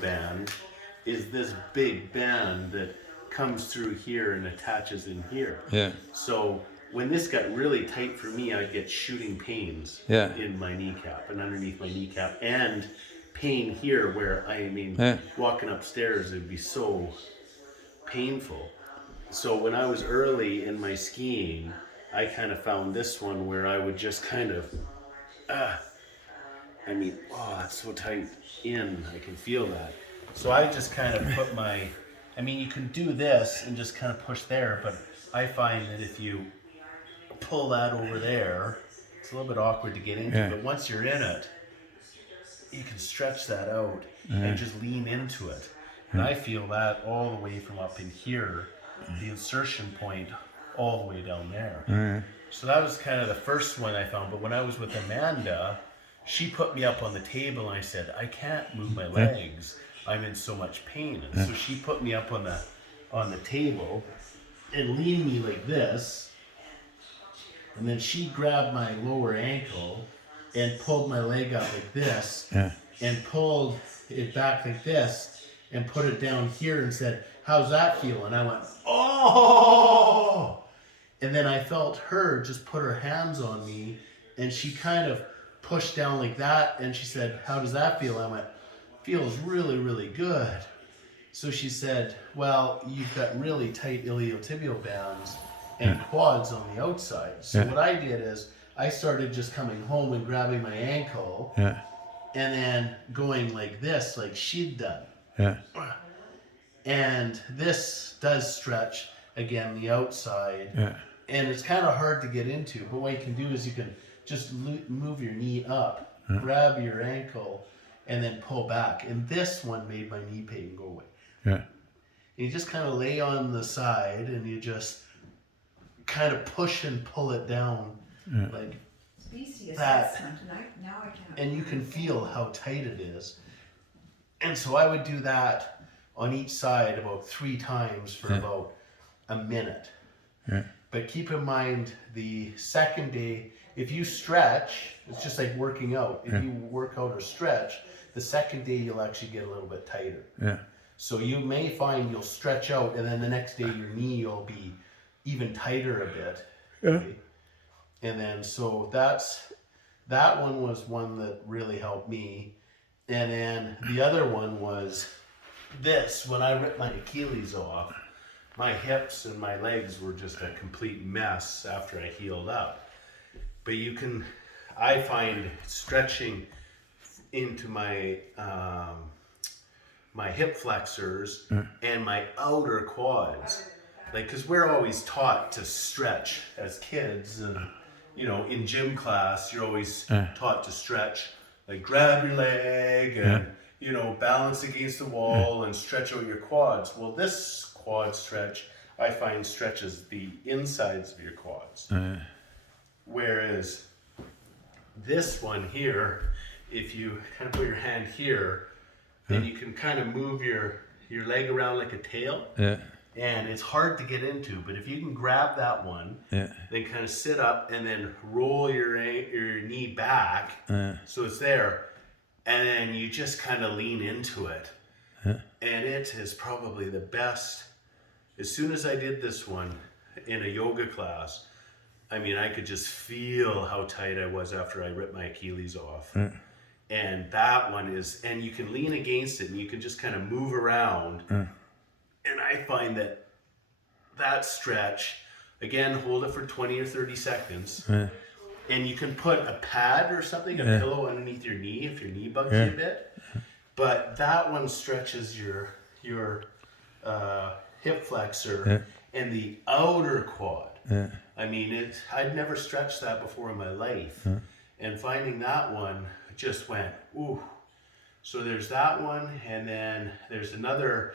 band is this big band that comes through here and attaches in here. Yeah. So when this got really tight for me, I'd get shooting pains Yeah. in my kneecap and underneath my kneecap, and pain here where Yeah. walking upstairs, it'd be so painful. So when I was early in my skiing, I kind of found this one where I would just kind of, oh, it's so tight in, I can feel that. So I just kind of put you can do this and just kind of push there, but I find that if you pull that over there, it's a little bit awkward to get into, Yeah. but once you're in it, you can stretch that out and just lean into it. And I feel that all the way from up in here, the insertion point, all the way down there. So that was kind of the first one I found. But when I was with Amanda, she put me up on the table and I said, I can't move my legs. I'm in so much pain. And so she put me up on the table and leaned me like this. And then she grabbed my lower ankle and pulled my leg up like this and pulled it back like this and put it down here and said, how's that feel? And I went, oh! And then I felt her just put her hands on me and she kind of pushed down like that and she said, how does that feel? I went, feels really, really good. So she said, well, you've got really tight iliotibial bands and quads on the outside. So what I did is I started just coming home and grabbing my ankle and then going like this, like she'd done. And this does stretch, again, the outside. And it's kind of hard to get into, but what you can do is you can just move your knee up, grab your ankle, and then pull back. And this one made my knee pain go away. And you just kind of lay on the side and you just kind of push and pull it down like that. And you can feel how tight it is. And so I would do that on each side about 3 times for about a minute. But keep in mind, the second day, if you stretch, it's just like working out. If you work out or stretch, the second day you'll actually get a little bit tighter. So you may find you'll stretch out, and then the next day your knee will be even tighter a bit. Okay? And then so that one was one that really helped me. And then the other one was this. When I ripped my Achilles off, my hips and my legs were just a complete mess after I healed up. But I find stretching into my my hip flexors and my outer quads, like, because we're always taught to stretch as kids, and in gym class you're always taught to stretch, like grab your leg and balance against the wall and stretch out your quads. Well, this quad stretch I find stretches the insides of your quads, whereas this one here, if you kind of put your hand here, then you can kind of move your leg around like a tail. And it's hard to get into, but if you can grab that one, then kind of sit up and then roll your knee back so it's there, and then you just kind of lean into it. And it is probably the best. As soon as I did this one in a yoga class, I could just feel how tight I was after I ripped my Achilles off. And that one is, and you can lean against it and you can just kind of move around. And I find that stretch, again, hold it for 20 or 30 seconds. And you can put a pad or something, a pillow underneath your knee if your knee bugs you a bit. But that one stretches your hip flexor and the outer quad. I'd never stretched that before in my life. And finding that one just went, ooh. So there's that one, and then there's another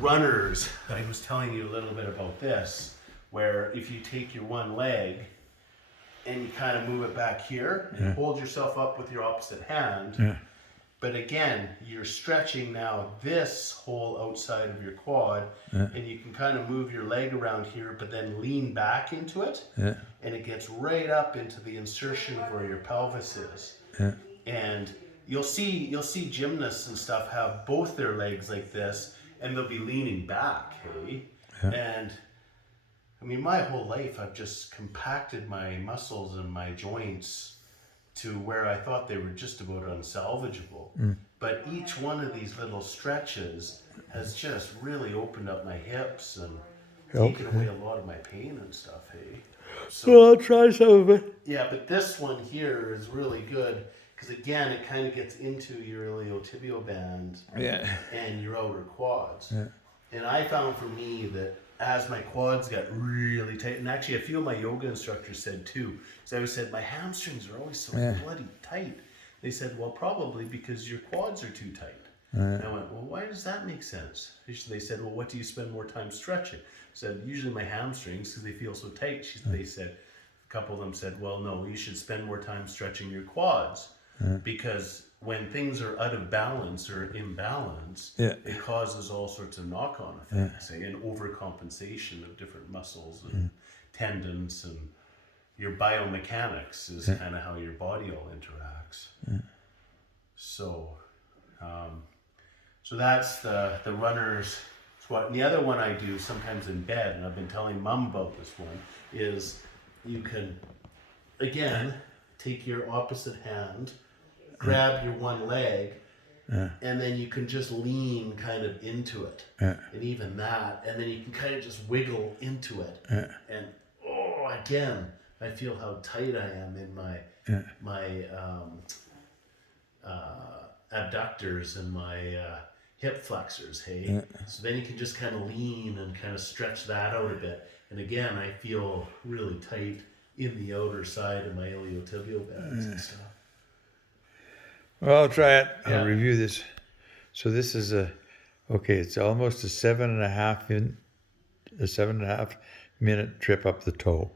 runners. I was telling you a little bit about this, where if you take your one leg and you kind of move it back here and hold yourself up with your opposite hand, but again, you're stretching now this whole outside of your quad, and you can kind of move your leg around here, but then lean back into it, and it gets right up into the insertion of where your pelvis is. And you'll see gymnasts and stuff have both their legs like this, and they'll be leaning back, hey? Yeah. And I mean, my whole life I've just compacted my muscles and my joints to where I thought they were just about unsalvageable. But each one of these little stretches has just really opened up my hips and taken away a lot of my pain and stuff, hey? So, Well, I'll try some of it. yeah, but this one here is really good because again, it kind of gets into your iliotibial band Yeah. and your outer quads. Yeah. And I found for me that as my quads got really tight, and actually a few of my yoga instructors said too, because I always said my hamstrings are always so bloody tight. They said, well, probably because your quads are too tight. And I went, well, why does that make sense? They said, well, what do you spend more time stretching? I said, usually my hamstrings because they feel so tight. They said, a couple of them said, well, no, you should spend more time stretching your quads because when things are out of balance or imbalance, it causes all sorts of knock-on effects, and overcompensation of different muscles and tendons, and your biomechanics is kind of how your body all interacts. So, so that's the runner's squat. And the other one I do sometimes in bed, and I've been telling Mom about this one, is you can, again, take your opposite hand, grab your one leg, and then you can just lean kind of into it. And even that, and then you can kind of just wiggle into it. And again, I feel how tight I am in my abductors and my hip flexors, hey? So then you can just kind of lean and kind of stretch that out a bit. And again, I feel really tight in the outer side of my iliotibial bands and stuff. Well, I'll try it. Yeah. I'll review this. So this is it's almost a 7.5 minute trip up the toe.